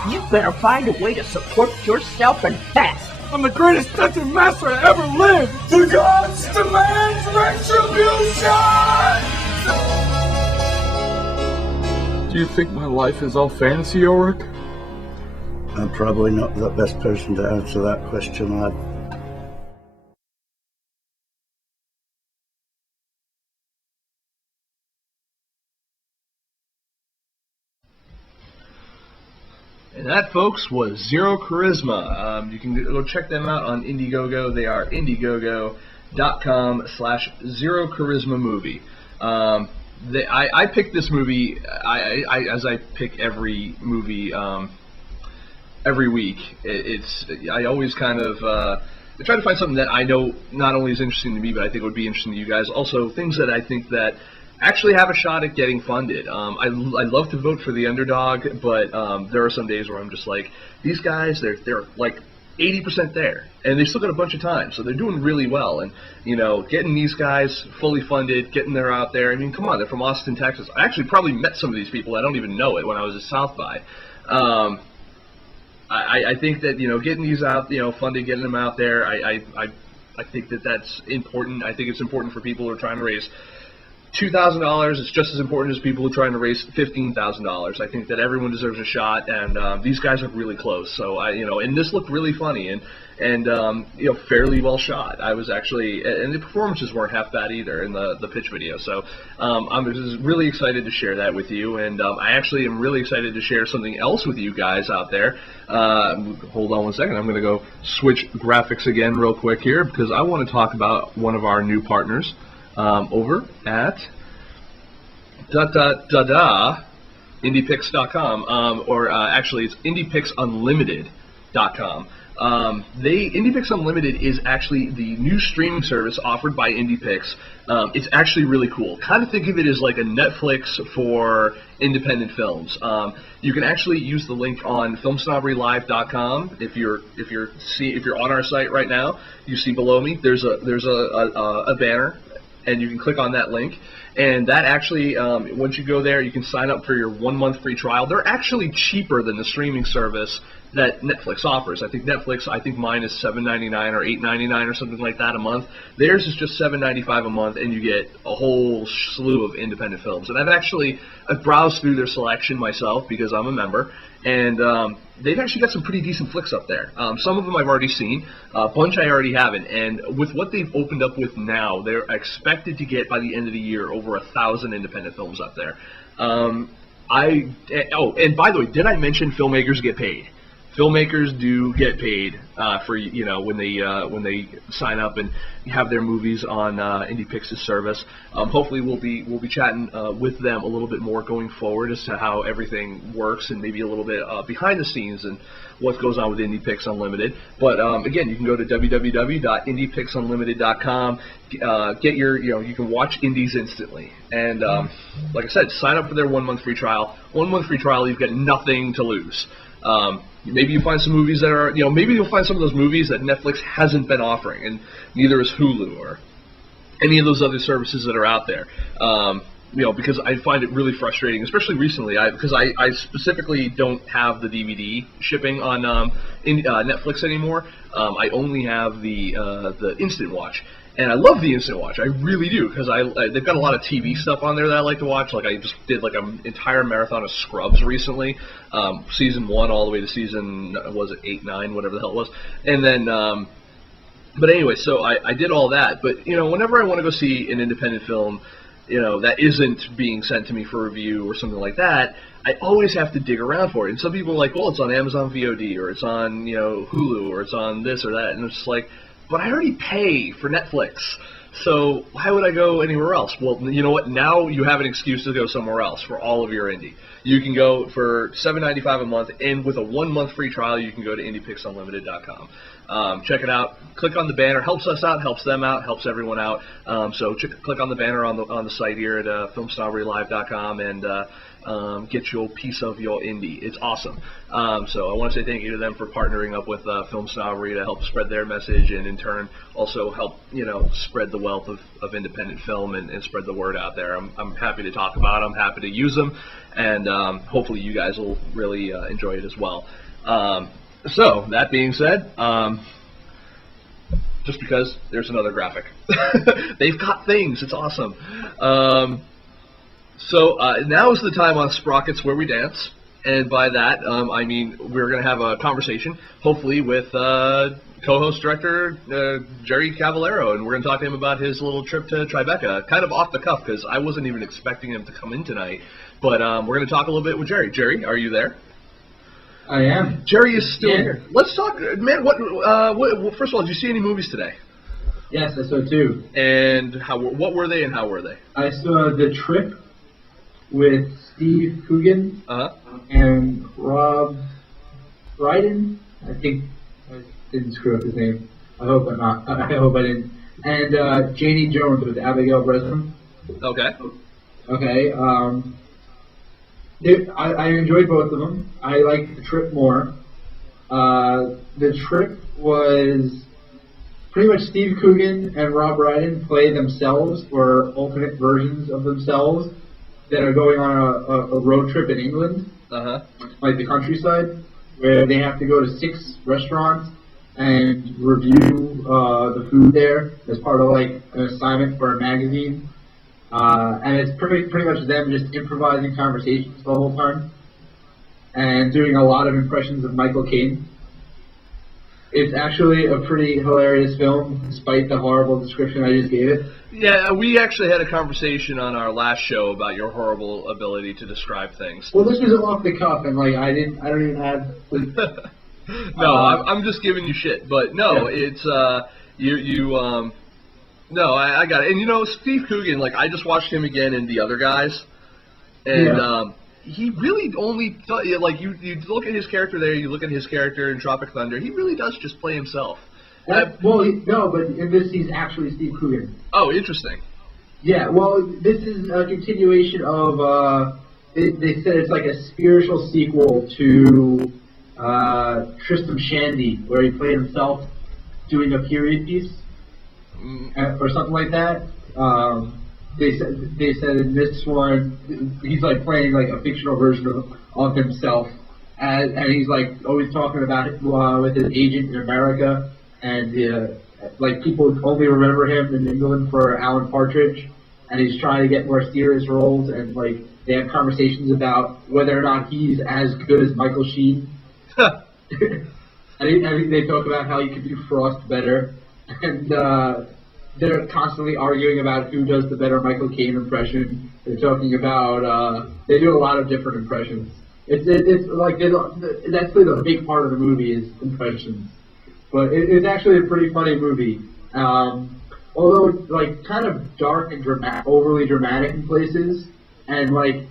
You better find a way to support yourself and fast. I'm the greatest dungeon master to ever live. The gods demand retribution. Do you think my life is all fantasy, Ulrich? I'm probably not the best person to answer that question, lad. And that, folks, was Zero Charisma. You can go check them out on Indiegogo. They are indiegogo.com/Zero Charisma Movie. I picked this movie as I pick every movie every week. I always kind of I try to find something that I know not only is interesting to me, but I think would be interesting to you guys. Also, things that I think that actually have a shot at getting funded. I love to vote for the underdog, but there are some days where I'm just like, these guys, they're like 80% there, and they still got a bunch of time, so they're doing really well. And getting these guys fully funded, getting them out there. I mean, come on, they're from Austin, Texas. I actually probably met some of these people. I don't even know it when I was at South by. I think that getting these out, funded, getting them out there. I think that that's important. I think it's important for people who are trying to raise $2,000. It's just as important as people who are trying to raise $15,000. I think that everyone deserves a shot, and these guys are really close. So and this looked really funny and fairly well shot. I was actually, and the performances weren't half bad either in the pitch video. So I'm just really excited to share that with you, and I actually am really excited to share something else with you guys out there. Hold on one second. I'm going to go switch graphics again real quick here because I want to talk about one of our new partners. Over at indiepix.com, or actually it's indiepixunlimited.com. IndiePix Unlimited is actually the new streaming service offered by IndiePix. It's actually really cool. Kind of think of it as like a Netflix for independent films. You can actually use the link on FilmSnobberyLive.com. If you're on our site right now, you see below me there's a banner, and you can click on that link. And that actually, once you go there, you can sign up for your 1 month free trial. They're actually cheaper than the streaming service that Netflix offers. I think mine is $7.99 or $8.99 or something like that a month. Theirs is just $7.95 a month, and you get a whole slew of independent films. And I've browsed through their selection myself because I'm a member, and they've actually got some pretty decent flicks up there. Some of them I've already seen, a bunch I already haven't, and with what they've opened up with now, they're expected to get by the end of the year over 1,000 independent films up there. And by the way, did I mention filmmakers get paid? Filmmakers do get paid for when they sign up and have their movies on IndiePix's service. Hopefully, we'll be chatting with them a little bit more going forward as to how everything works and maybe a little bit behind the scenes and what goes on with IndiePix Unlimited. But again, you can go to www.indiepixunlimited.com. Get you can watch indies instantly. And like I said, sign up for their 1 month free trial. 1 month free trial, you've got nothing to lose. Maybe you find some movies that are, maybe you'll find some of those movies that Netflix hasn't been offering, and neither is Hulu or any of those other services that are out there. Because I find it really frustrating, especially recently, because I specifically don't have the DVD shipping on Netflix anymore. I only have the Instant Watch. And I love the Instant Watch, I really do, because they've got a lot of TV stuff on there that I like to watch. Like I just did like an entire marathon of Scrubs recently, season 1 all the way to season 8, 9, whatever the hell it was. And then, but anyway, so I did all that. But whenever I want to go see an independent film, that isn't being sent to me for review or something like that, I always have to dig around for it. And some people are like, well, it's on Amazon VOD, or it's on Hulu, or it's on this or that, and it's just like, but I already pay for Netflix, so why would I go anywhere else? Well, you know what? Now you have an excuse to go somewhere else for all of your indie. You can go for $7.95 a month, and with a 1 month free trial, you can go to IndiePixUnlimited.com. Check it out. Click on the banner. Helps us out, helps them out, helps everyone out. So click on the banner on the site here at FilmSnobberyLive.com and get your piece of your indie. It's awesome. So I want to say thank you to them for partnering up with Film Snobbery to help spread their message, and in turn also help spread the wealth of independent film and spread the word out there. I'm happy to talk about them, happy to use them, and hopefully you guys will really enjoy it as well. So that being said, just because there's another graphic, they've got things. It's awesome. So now is the time on Sprockets where we dance, and by that I mean we're going to have a conversation, hopefully with co-host director Jerry Cavallaro, and we're going to talk to him about his little trip to Tribeca, kind of off the cuff because I wasn't even expecting him to come in tonight, but we're going to talk a little bit with Jerry. Jerry, are you there? I am. Jerry is still here. Let's talk, man. What first of all, did you see any movies today? Yes, I saw 2. And what were they and how were they? I saw The Trip with Steve Coogan and Rob Brydon. I think I didn't screw up his name. I hope I'm not. I hope I didn't. And Janie Jones with Abigail Breslin. Okay. Okay. I enjoyed both of them. I liked The Trip more. The Trip was pretty much Steve Coogan and Rob Brydon play themselves, or alternate versions of themselves, that are going on a road trip in England, like the countryside, where they have to go to 6 restaurants and review the food there as part of like an assignment for a magazine. And it's pretty much them just improvising conversations the whole time and doing a lot of impressions of Michael Caine. It's actually a pretty hilarious film, despite the horrible description I just gave it. Yeah, we actually had a conversation on our last show about your horrible ability to describe things. Well, this was off the cuff, and like I don't even have. No, I'm just giving you shit, but no, yeah. It's no, I got it. And Steve Coogan, like I just watched him again in The Other Guys, and he really only like you look at his character there, you look at his character in Tropic Thunder. He really does just play himself. No, but in this he's actually Steve Coogan. Oh, interesting. Yeah, well, this is a continuation of. They said it's like a spiritual sequel to Tristram Shandy, where he played himself doing a period piece or something like that. They said in this one he's like playing like a fictional version of himself, and he's like always talking about it with his agent in America, and like people only remember him in England for Alan Partridge, and he's trying to get more serious roles, and like they have conversations about whether or not he's as good as Michael Sheen. I think they talk about how he could do Frost better, and they're constantly arguing about who does the better Michael Caine impression. They're talking about they do a lot of different impressions. It's like that's the big part of the movie is impressions, but it's actually a pretty funny movie. Although it's like kind of dark and overly dramatic in places, and like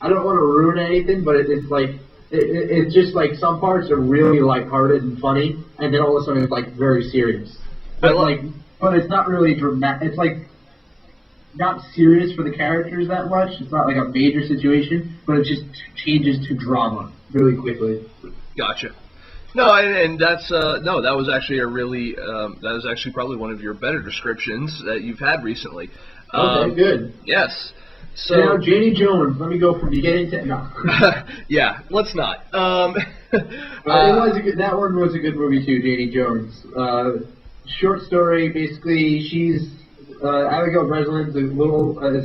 I don't want to ruin anything, but it's like it's just like some parts are really lighthearted and funny, and then all of a sudden it's like very serious. But it's not really dramatic. It's like not serious for the characters that much. It's not like a major situation, but it just changes to drama really quickly. Gotcha. No, and that's no. That was actually a really that was actually probably one of your better descriptions that you've had recently. Okay, good. Yes. So now, Janie Jones. Let me go from beginning to no. Yeah, let's not. It was a good. That one was a good movie too, Janie Jones. Short story. Basically, she's Abigail Breslin's is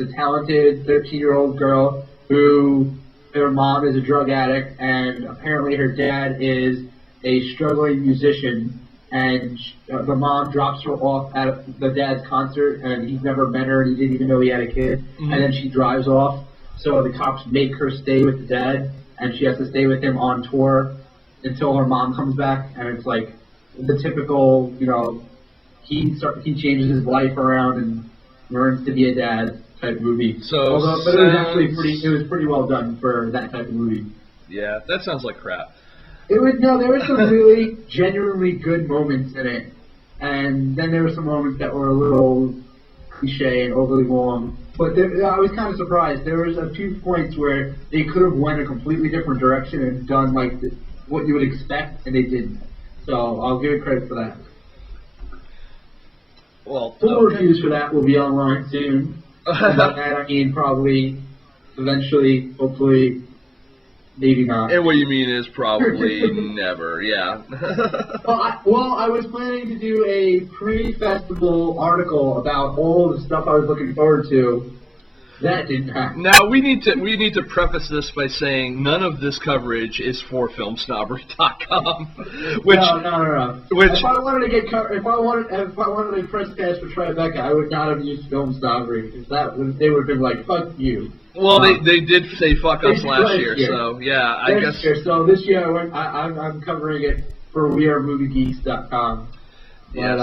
a talented 13-year-old girl who her mom is a drug addict, and apparently her dad is a struggling musician, and the mom drops her off at the dad's concert, and he's never met her, and he didn't even know he had a kid, and then she drives off, so the cops make her stay with the dad, and she has to stay with him on tour until her mom comes back, and it's like the typical, he changes his life around and learns to be a dad type movie. But it was actually pretty well done for that type of movie. Yeah, that sounds like crap. There were some really genuinely good moments in it, and then there were some moments that were a little cliche and overly long. But I was kind of surprised. There was a few points where they could have went a completely different direction and done like what you would expect, and they didn't. So I'll give it credit for that. Well, full reviews for that will be online soon. By that I mean probably, eventually, hopefully. Maybe not. And what you mean is probably never, yeah. Well, I was planning to do a pre-festival article about all the stuff I was looking forward to. That didn't happen. Now we need to preface this by saying none of this coverage is for FilmSnobbery.com. No. If I wanted a press pass for Tribeca, I would not have used FilmSnobbery because they would have been like, "Fuck you." Well, they did say "fuck us" last year, so yeah, I guess. So this year I'm covering it for WeAreMovieGeeks.com. Yes,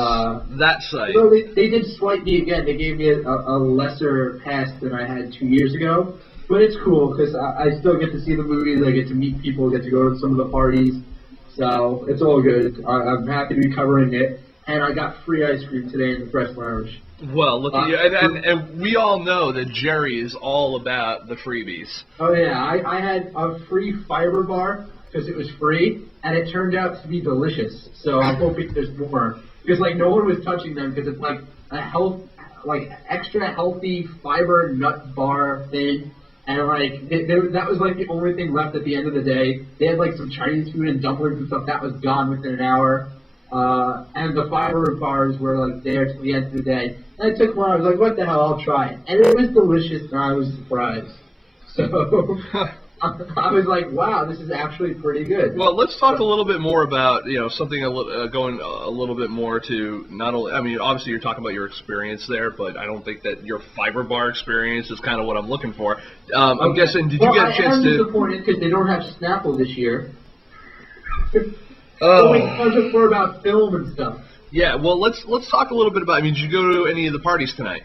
that site. So they did swipe me again. They gave me a lesser pass than I had 2 years ago. But it's cool because I still get to see the movies. I get to meet people. Get to go to some of the parties. So it's all good. I'm happy to be covering it. And I got free ice cream today in the press lounge. Well, look at you. And we all know that Jerry is all about the freebies. Oh, yeah. I had a free fiber bar because it was free. And it turned out to be delicious. So I'm hoping there's more. Because like no one was touching them because it's like a extra healthy fiber nut bar thing, and like that was like the only thing left at the end of the day. They had like some Chinese food and dumplings and stuff that was gone within an hour, and the fiber bars were like there till the end of the day. And I took one. I was like, what the hell? I'll try it, and it was delicious, and I was surprised. So. I was like, wow, this is actually pretty good. Well, let's talk a little bit more about, something going a little bit more to not only, I mean, obviously you're talking about your experience there, but I don't think that your fiber bar experience is kind of what I'm looking for. I'm guessing, did you get a chance to... I'm disappointed because they don't have Snapple this year. I was more about film and stuff. Yeah, well, let's talk a little bit about, did you go to any of the parties tonight?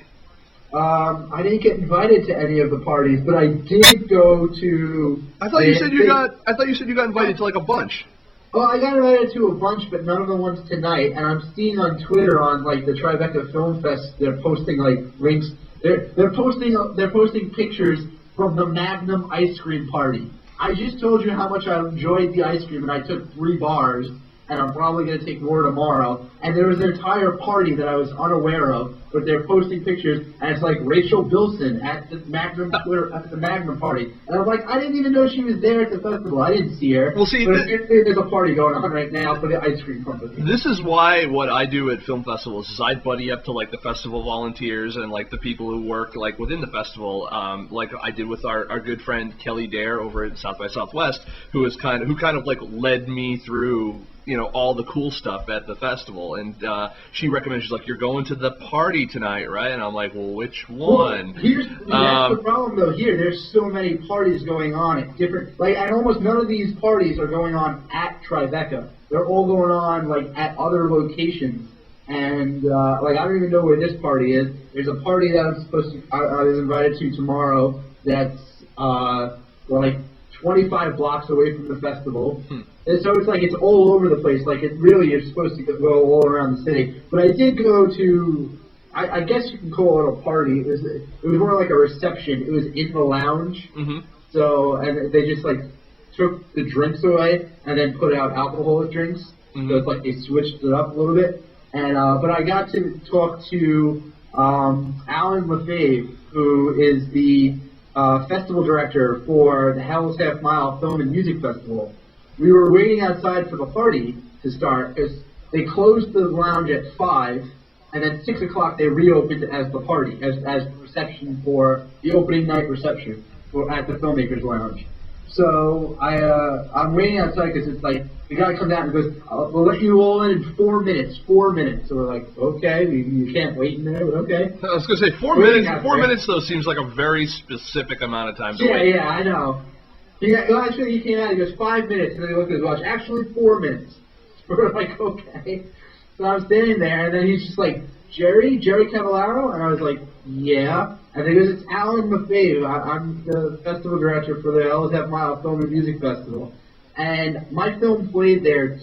I didn't get invited to any of the parties, but I did go to. I thought you said you got invited to like a bunch. Well, I got invited to a bunch, but none of the ones tonight. And I'm seeing on Twitter on like the Tribeca Film Fest, they're posting like links. They're posting pictures from the Magnum ice cream party. I just told you how much I enjoyed the ice cream, and I took 3 bars. And I'm probably going to take more tomorrow. And there was an entire party that I was unaware of, but they're posting pictures, and it's like Rachel Bilson at the Magnum party. And I'm like, I didn't even know she was there at the festival. I didn't see her. Well, see, but there's a party going on right now for the ice cream company. This is why what I do at film festivals is I buddy up to like the festival volunteers and like the people who work like within the festival, like I did with our good friend Kelly Dare over at South by Southwest, who kind of like led me through, you know, all the cool stuff at the festival, and she recommended, she's like, you're going to the party tonight, right? And I'm like, well, which one? Well, that's the problem though. Here, there's so many parties going on at different, like, and almost none of these parties are going on at Tribeca. They're all going on like at other locations, and like I don't even know where this party is. There's a party that I was invited to tomorrow. That's like 25 blocks away from the festival. And so it's like it's all over the place. Like it really is supposed to go all around the city. But I did go to, I guess you can call it a party. It was more like a reception. It was in the lounge. So, and they just like took the drinks away and then put out alcoholic drinks. So it's like they switched it up a little bit. And but I got to talk to Alan LaFave, who is the festival director for the Hell's Half Mile Film and Music Festival. We were waiting outside for the party to start because they closed the lounge at 5, and then 6 o'clock they reopened as the party, as reception for the opening night reception at the Filmmakers Lounge. So I'm waiting outside because it's like the guy comes out and goes, "We'll let you all in 4 minutes." 4 minutes. So we're like, okay, you can't wait in there, but okay. I was gonna say 4 minutes. 4 minutes though seems like a very specific amount of time to wait. Yeah, I know. Well, actually, he came out and he goes 5 minutes, and then he looked at his watch. Actually, 4 minutes. We're like, okay. So I'm standing there, and then he's just like, Jerry Cavallaro? And I was like, yeah. And he goes, it's Alan LaFave. I'm the festival director for the Hell's Half Mile Film and Music Festival. And my film played there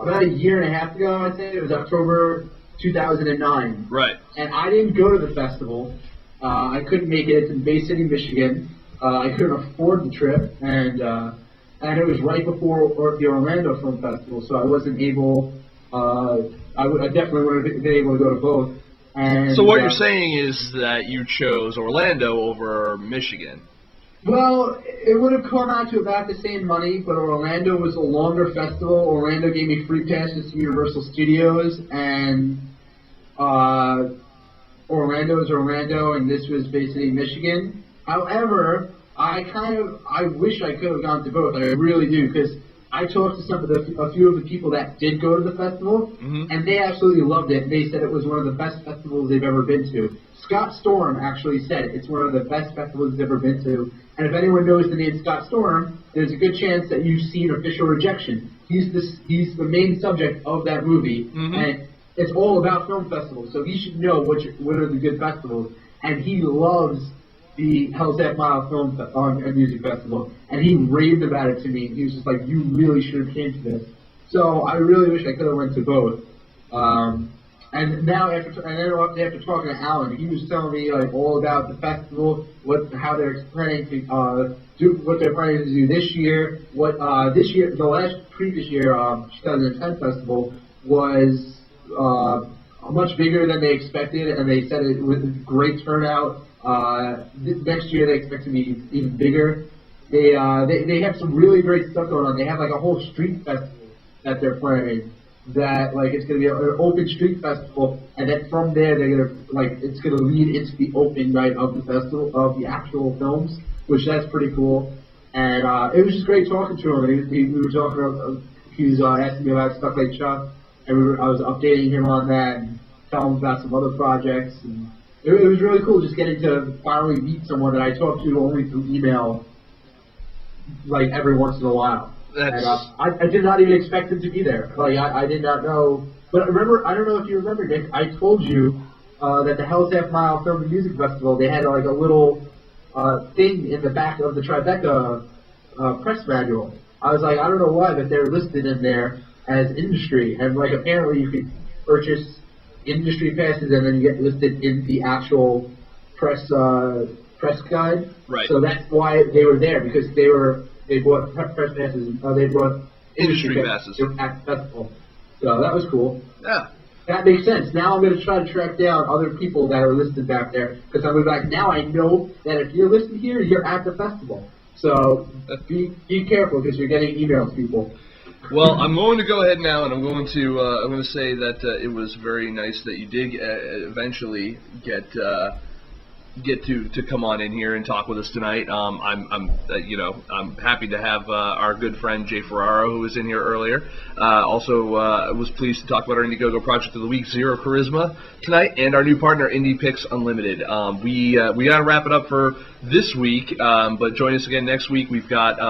about a year and a half ago, I think. It was October 2009. Right. And I didn't go to the festival. I couldn't make it. It's in Bay City, Michigan. I couldn't afford the trip, and it was right before the Orlando Film Festival, so I wasn't able. I definitely would have been able to go to both. And, so what you're saying is that you chose Orlando over Michigan? Well, it would have come out to about the same money, but Orlando was a longer festival. Orlando gave me free passes to Universal Studios, and Orlando is Orlando, and this was basically Michigan. However, I wish I could have gone to both. I really do, because I talked to a few of the people that did go to the festival, and they absolutely loved it. They said it was one of the best festivals they've ever been to. Scott Storm actually said it's one of the best festivals he's ever been to. And if anyone knows the name Scott Storm, there's a good chance that you've seen Official Rejection. He's the main subject of that movie, and it's all about film festivals. So he should know what are the good festivals. And he loves the Hell's Half Mile Film and Music Festival, and he raved about it to me. He was just like, "You really should have came to this." So I really wish I could have went to both. And now after talking to Alan, he was telling me like all about the festival, how they're planning to what they're planning to do this year. The previous year, 2010 festival was much bigger than they expected, and they said it was a great turnout. Next year they expect to be even bigger. They have some really great stuff going on. They have like a whole street festival that they're planning. That like it's gonna be an open street festival, and then from there they're gonna it's gonna lead into the opening night of the festival of the actual films, which that's pretty cool. And it was just great talking to him. We were talking. He was asking me about stuff like Chuck, and I was updating him on that and telling him about some other projects. And it was really cool just getting to finally meet someone that I talked to only through email, like every once in a while. And, I did not even expect him to be there. Like I did not know. But remember, I don't know if you remember, Nick. I told you that the Hell's Half Mile Film and Music Festival, they had like a little thing in the back of the Tribeca press manual. I was like, I don't know why, but they're listed in there as industry, and like apparently you could purchase industry passes and then you get listed in the actual press guide. Right. So that's why they were there, because they bought press passes. They brought industry passes at the festival. So that was cool. Yeah. That makes sense. Now I'm going to try to track down other people that are listed back there, because I'm like, now I know that if you're listed here, you're at the festival. So be careful, because you're getting emails, people. Well, I'm going to go ahead now, and I'm going to say that it was very nice that you did eventually get to come on in here and talk with us tonight. I'm happy to have our good friend Jay Ferraro, who was in here earlier. Also was pleased to talk about our Indiegogo Project of the Week, Zero Charisma, tonight, and our new partner, Indie Picks Unlimited. We got to wrap it up for this week, but join us again next week. We've got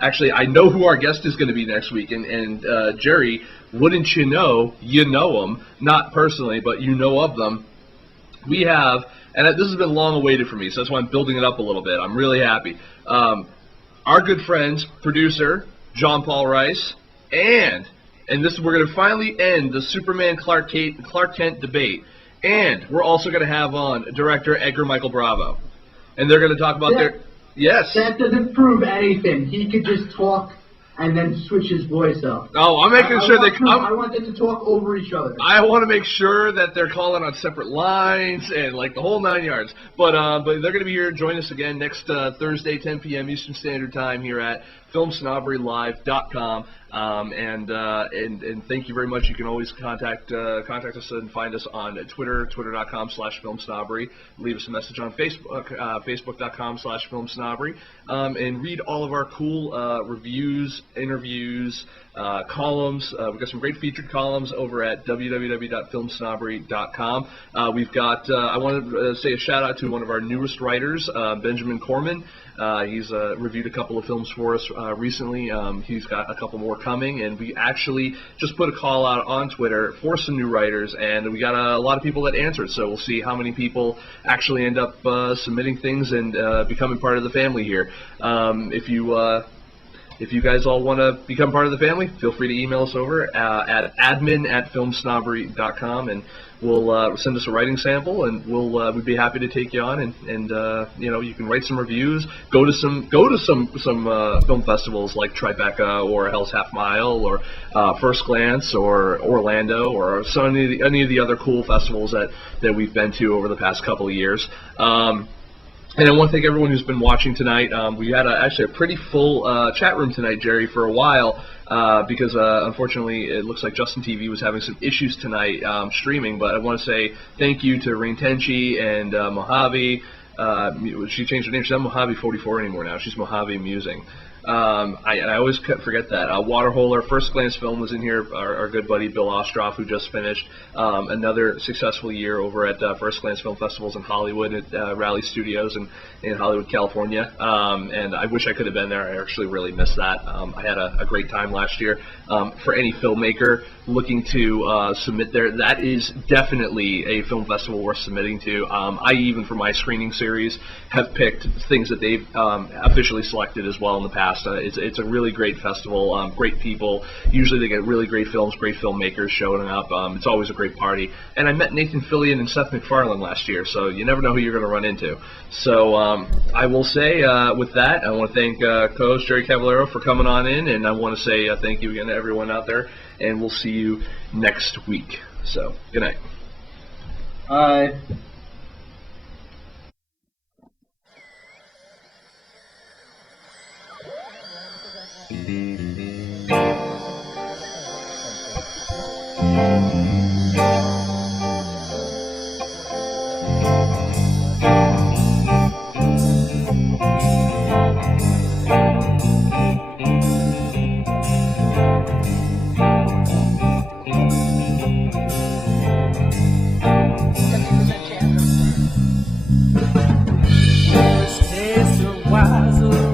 actually, I know who our guest is going to be next week, and Jerry, wouldn't you know them, not personally, but you know of them. We have, and this has been long awaited for me, so that's why I'm building it up a little bit. I'm really happy. Our good friends, producer John Paul Rice, and this, we're going to finally end the Superman Clark Kent debate, and we're also going to have on director Edgar Michael Bravo, and they're going to talk about their That doesn't prove anything. He could just talk and then switch his voice up. Oh, I'm making sure I want them to talk over each other. I want to make sure that they're calling on separate lines and like the whole 9 yards. But they're going to be here. Join us again next Thursday, 10 p.m. Eastern Standard Time here at FilmSnobberyLive.com. And thank you very much. You can always contact us and find us on Twitter, twitter.com/FilmSnobbery. Leave us a message on Facebook, Facebook.com/FilmSnobbery. And read all of our cool reviews, interviews, columns. We've got some great featured columns over at www.filmsnobbery.com. We've got, I want to say a shout out to one of our newest writers, Benjamin Corman. He's reviewed a couple of films for us recently. He's got a couple more coming, and we actually just put a call out on Twitter for some new writers, and we got a lot of people that answered, so we'll see how many people actually end up submitting things and becoming part of the family here. If you guys all want to become part of the family, feel free to email us over at admin@filmsnobbery.com, and we'll send us a writing sample, and we'd be happy to take you on, and you can write some reviews, go to some film festivals like Tribeca or Hell's Half Mile or First Glance or Orlando or any of the other cool festivals that we've been to over the past couple of years. And I want to thank everyone who's been watching tonight. We had actually a pretty full chat room tonight, Jerry, for a while, because unfortunately it looks like Justin TV was having some issues tonight streaming. But I want to say thank you to Rain Tenchi and Mojave. She changed her name. She's not Mojave 44 anymore now. She's Mojave Musing. I always forget that. Waterholer, First Glance Film was in here. Our good buddy Bill Ostroff, who just finished another successful year over at First Glance Film Festivals in Hollywood at Raleigh Studios in Hollywood, California. And I wish I could have been there. I actually really missed that. I had a great time last year. For any filmmaker looking to submit there, that is definitely a film festival worth submitting to. I even, for my screening series, have picked things that they've officially selected as well in the past. It's a really great festival, great people. Usually they get really great films, great filmmakers showing up. It's always a great party. And I met Nathan Fillion and Seth MacFarlane last year, so you never know who you're going to run into. So I will say, with that, I want to thank co-host Jerry Cavallaro for coming on in, and I want to say thank you again to everyone out there, and we'll see you next week. So, good night. Bye. Stay so wise.